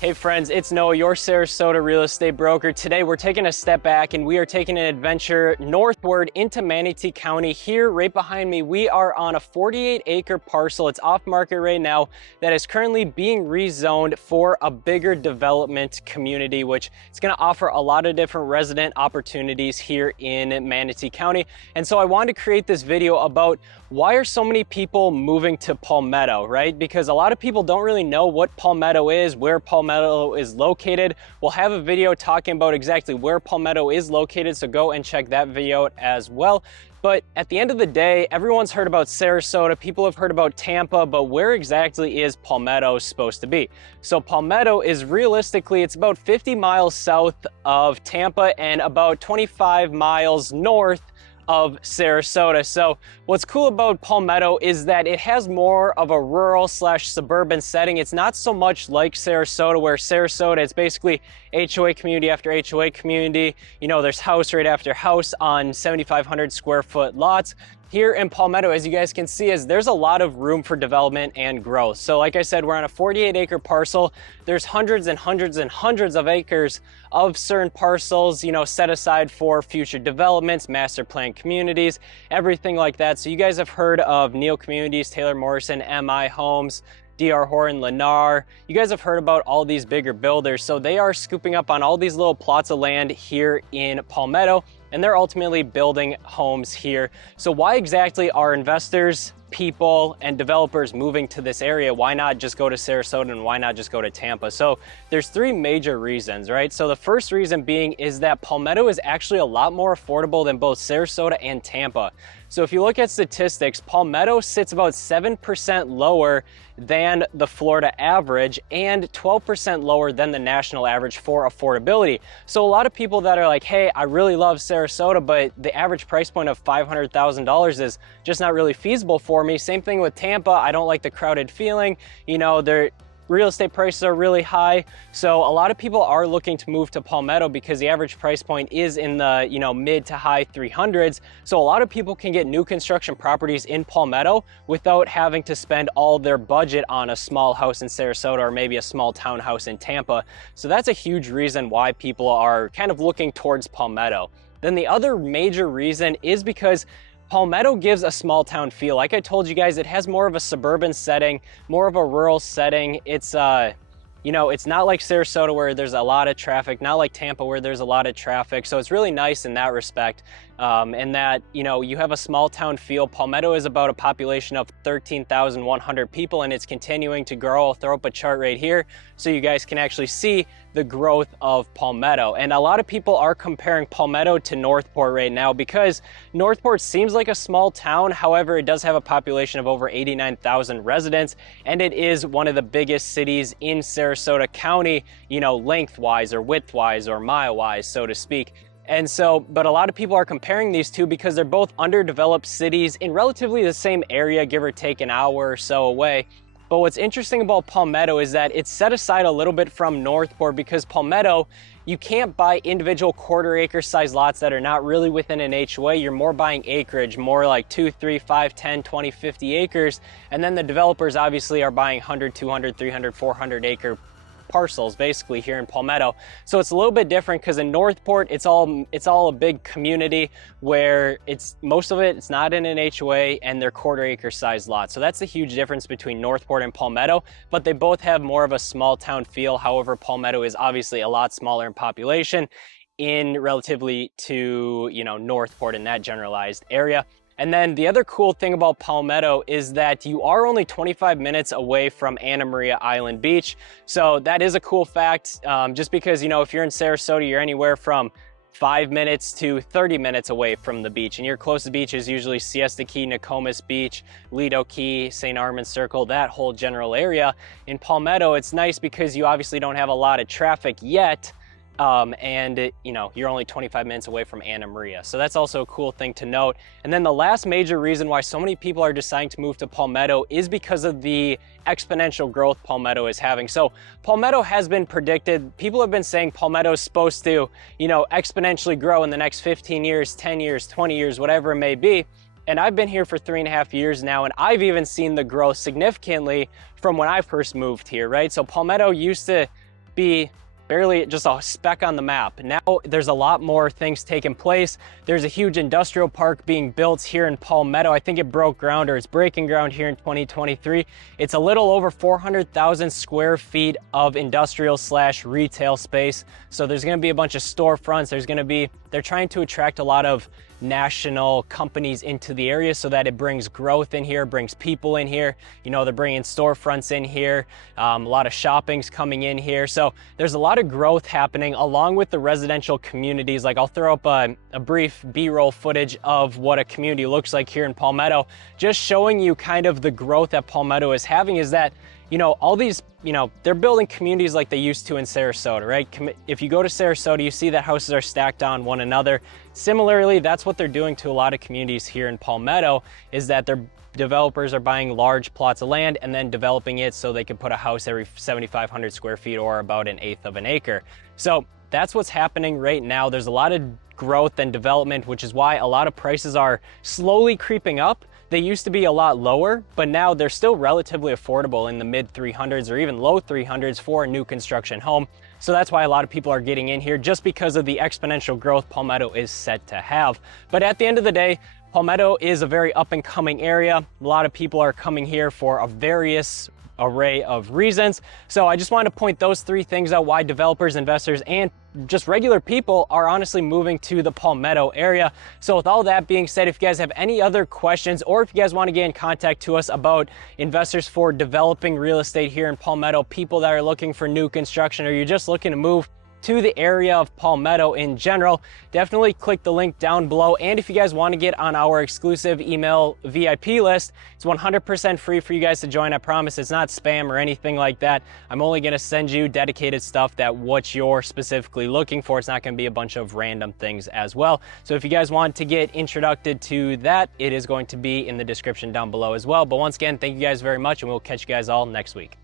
Hey friends, it's Noah, your Sarasota real estate broker. Today we're taking a step back and we are taking an adventure northward into Manatee County. Here, right behind me, we are on a 48-acre parcel. It's off market right now that is currently being rezoned for a bigger development community, which is going to offer a lot of different resident opportunities here in Manatee County. And so I wanted to create this video about why are so many people moving to Palmetto, right? Because a lot of people don't really know what Palmetto is, where Palmetto is located. We'll have a video talking about exactly where Palmetto is located, so go and check that video out as well. But at the end of the day, everyone's heard about Sarasota, people have heard about Tampa, but where exactly is Palmetto supposed to be? So Palmetto is realistically, it's about 50 miles south of Tampa and about 25 miles north of Sarasota. So what's cool about Palmetto is that it has more of a rural slash suburban setting. It's not so much like Sarasota, where Sarasota, it's basically HOA community after HOA community. You know, there's house right after house on 7,500 square foot lots. Here in Palmetto, as you guys can see, there's a lot of room for development and growth. So like I said, we're on a 48-acre parcel. There's hundreds and hundreds and hundreds of acres of certain parcels, you know, set aside for future developments, master plan communities, everything like that. So you guys have heard of Neal Communities, Taylor Morrison, MI Homes, DR Horton, Lennar. You guys have heard about all these bigger builders. So they are scooping up on all these little plots of land here in Palmetto, and they're ultimately building homes here. So why exactly are investors, people, and developers moving to this area? Why not just go to Sarasota and why not just go to Tampa? So there's three major reasons, right? So the first reason being is that Palmetto is actually a lot more affordable than both Sarasota and Tampa. So if you look at statistics, Palmetto sits about 7% lower than the Florida average and 12% lower than the national average for affordability. So a lot of people that are like, hey, I really love Sarasota, but the average price point of $500,000 is just not really feasible for me. Same thing with Tampa. I don't like the crowded feeling. You know, real estate prices are really high. So a lot of people are looking to move to Palmetto because the average price point is in the, you know, mid to high 300s. So a lot of people can get new construction properties in Palmetto without having to spend all their budget on a small house in Sarasota or maybe a small townhouse in Tampa. So that's a huge reason why people are kind of looking towards Palmetto. Then the other major reason is because Palmetto gives a small town feel. Like I told you guys, it has more of a suburban setting, more of a rural setting. It's, you know, it's not like Sarasota where there's a lot of traffic, not like Tampa where there's a lot of traffic. So it's really nice in that respect. And that, you know, you have a small town feel. Palmetto is about a population of 13,100 people and it's continuing to grow. I'll throw up a chart right here so you guys can actually see the growth of Palmetto. And a lot of people are comparing Palmetto to Northport right now because Northport seems like a small town. However, it does have a population of over 89,000 residents and it is one of the biggest cities in Sarasota County, you know, lengthwise or widthwise or mile-wise, so to speak. And so, but a lot of people are comparing these two because they're both underdeveloped cities in relatively the same area, give or take an hour or so away. But what's interesting about Palmetto is that it's set aside a little bit from Northport because Palmetto, you can't buy individual quarter-acre size lots that are not really within an HOA. You're more buying acreage, more like 2, 3, 5, 10, 20, 50 acres. And then the developers obviously are buying 100, 200, 300, 400 acre parcels basically here in Palmetto. So it's a little bit different because in Northport, it's all a big community where most of it's not in an HOA and they're quarter-acre size lots. So that's the huge difference between Northport and Palmetto, but they both have more of a small town feel. However, Palmetto is obviously a lot smaller in population in relatively to, you know, Northport in that generalized area. And then the other cool thing about Palmetto is that you are only 25 minutes away from Anna Maria Island Beach. So that is a cool fact, just because, you know, if you're in Sarasota, you're anywhere from 5 minutes to 30 minutes away from the beach. And your closest beach is usually Siesta Key, Nokomis Beach, Lido Key, St. Armand Circle, that whole general area. In Palmetto, it's nice because you obviously don't have a lot of traffic yet. You know, you're only 25 minutes away from Anna Maria. So that's also a cool thing to note. And then the last major reason why so many people are deciding to move to Palmetto is because of the exponential growth Palmetto is having. So Palmetto has been predicted. People have been saying Palmetto is supposed to, you know, exponentially grow in the next 15 years, 10 years, 20 years, whatever it may be. And I've been here for 3.5 years now, and I've even seen the growth significantly from when I first moved here, right? So Palmetto used to be barely just a speck on the map. Now there's a lot more things taking place. There's a huge industrial park being built here in Palmetto. I think it broke ground, or it's breaking ground here in 2023. It's a little over 400,000 square feet of industrial / retail space. So there's gonna be a bunch of storefronts. They're trying to attract a lot of national companies into the area so that it brings growth in here, brings people in here. You know, they're bringing storefronts in here. A lot of shopping's coming in here. So there's a lot of growth happening along with the residential communities. Like, I'll throw up a brief B-roll footage of what a community looks like here in Palmetto, just showing you kind of the growth that Palmetto is having. Is that, you know, all these, you know, they're building communities like they used to in Sarasota, right? If you go to Sarasota, you see that houses are stacked on one another. Similarly, that's what they're doing to a lot of communities here in Palmetto, is that their developers are buying large plots of land and then developing it so they can put a house every 7,500 square feet, or about 1/8 of an acre. So that's what's happening right now. There's a lot of growth and development, which is why a lot of prices are slowly creeping up. They used to be a lot lower, but now they're still relatively affordable in the mid 300s or even low 300s for a new construction home. So that's why a lot of people are getting in here, just because of the exponential growth Palmetto is set to have. But at the end of the day, Palmetto is a very up and coming area. A lot of people are coming here for a various array of reasons. So I just wanted to point those 3 things out, why developers, investors, and just regular people are honestly moving to the Palmetto area. So with all that being said, if you guys have any other questions, or if you guys want to get in contact to us about investors for developing real estate here in Palmetto, people that are looking for new construction, or you're just looking to move to the area of Palmetto in general, definitely click the link down below. And if you guys want to get on our exclusive email VIP list, it's 100% free for you guys to join. I promise it's not spam or anything like that. I'm only going to send you dedicated stuff that what you're specifically looking for. It's not going to be a bunch of random things as well. So if you guys want to get introduced to that, it is going to be in the description down below as well. But once again, thank you guys very much, and we'll catch you guys all next week.